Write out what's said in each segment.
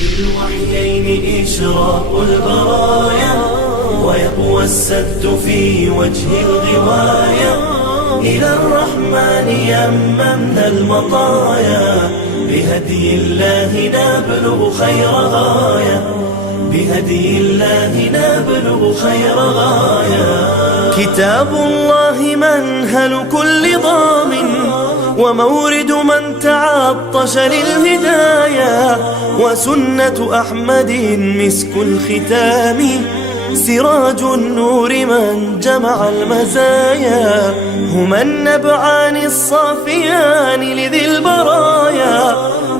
بالوحيين إشراق البرايا ويقوى السد في وجه الغواية. إلى الرحمن يممنا المطايا بهدي الله نبلغ خير غاية. بهدي الله نبلغ خير غاية. كتاب الله منهل كل ضامن ومورد من تعطش للهداية. وسنة أحمد مسك الختام سراج النور من جمع المزايا. هما النبعان الصافيان لذي البرايا.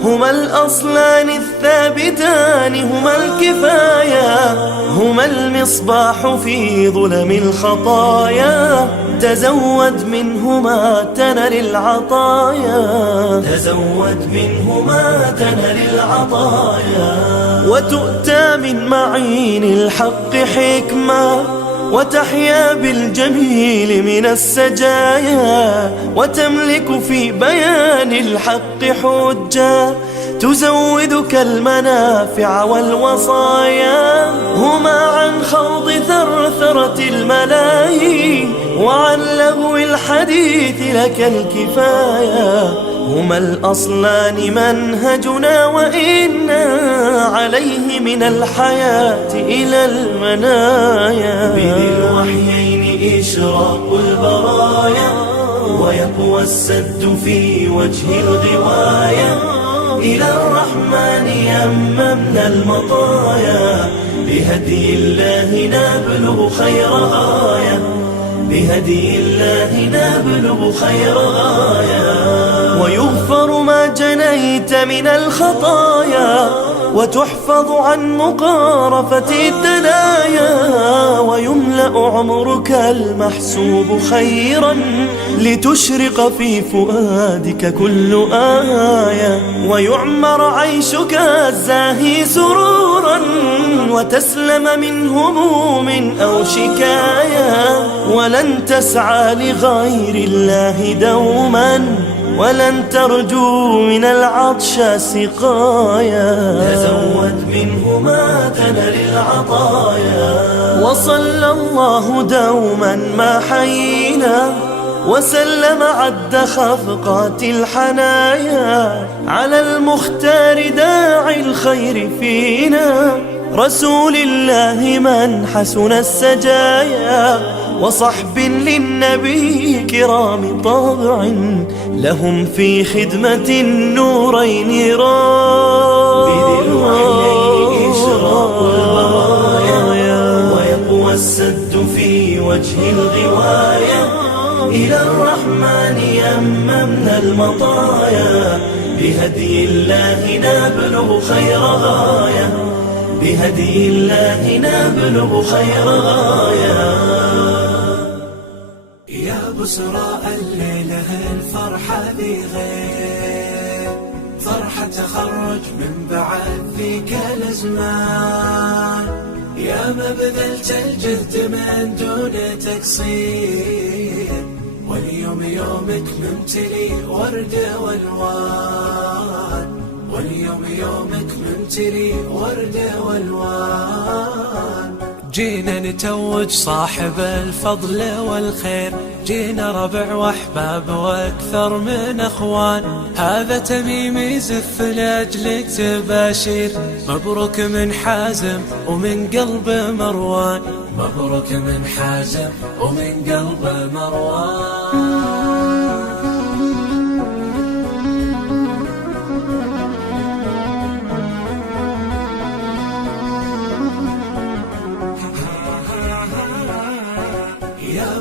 هما الأصلان الثابتان هما الكفاية. هما المصباح في ظلم الخطايا. تزود منهما تنل العطايا. تزود منهما تنل العطايا. وتؤتى من معين الحق حكمة وتحيا بالجميل من السجايا. وتملك في بيان الحق حجة تزودك المنافع والوصايا. هما عن خوض ثرثرة الملاهي وعن لغو الحديث لك الكفاية. هما الأصلان منهجنا وإنا عليه من الحياة إلى المنايا. بذي الوحيين إشراق البرايا ويقوى السد في وجه الغواية. إلى الرحمن يممنا المطايا بهدي الله نبلغ خير غاية. بهدي الله نبلغ خير غاية. ويغفر ما جنيت من الخطايا وتحفظ عن مقارفة الدنايا. ويملأ عمرك المحسوب خيرا لتشرق في فؤادك كل آية. ويعمر عيشك الزاهي سرورا وتسلم من هموم أو شكاية. ولن تسعى لغير الله دوما ولن ترجو من العطش سقايا. تزود منهما تنل العطايا. وصلى الله دوما ما حيينا وسلم عد خفقات الحنايا على المختار داعي الخير فينا رسول الله من حسن السجايا. وصحب للنبي كرام طبع لهم في خدمة النورين راية. بذي الوحيين إشراق البرايا ويقوى السد في وجه الغواية. إلى الرحمن يممنا المطايا بهدي الله نبلغ خير غاية. بهدي الله نبلغ خير غاية. يا بسرى الليلة الفرحة ذي غير فرحة تخرج من بعد ذيك الأزمان. يا ما بذلت الجهد من دون تقصير واليوم يومك ممتلي ورد والوان. واليوم يومك ممتلي ورد والوان. جينا نتوج صاحب الفضل والخير. جينا ربع واحباب واكثر من اخوان. هذا تميم يزف لاجلك تباشير. مبروك من حازم ومن قلب مروان. مبروك من حازم ومن قلب مروان.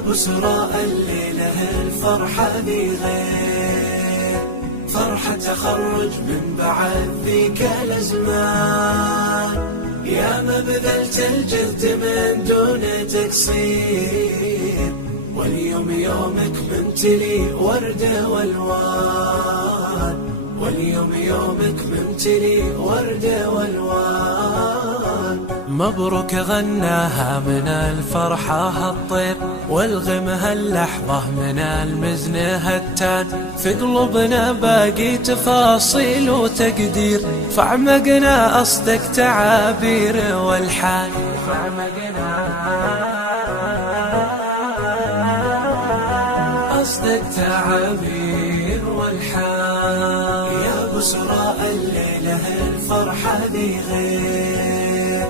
بسرى الليلة الفرحة ذي غير فرحة تخرج من بعد ذيك الأزمان. يا ما بذلت الجهد من دون تقصير واليوم يومك ممتلي ورد والوان. واليوم يومك ممتلي ورد والوان. مبروك غناها من الفرحة الطير، والغمها اللحظة من المزن هتان. في قلوبنا باقي تفاصيل وتقدير، فعمقنا أصدق تعابير والحان. أصدق تعابير والحان. يا بسرى الليلة الفرحة ذي غير،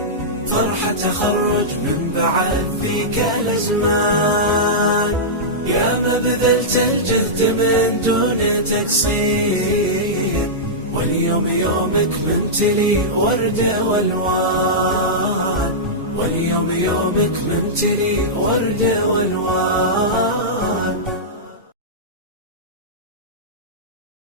فرحة تخرج من بعد ذيك الأزمان. يا ما بذلت الجهد من دون تقصير، واليوم يومك ممتلي ورد والوان. واليوم يومك ممتلي ورد والوان.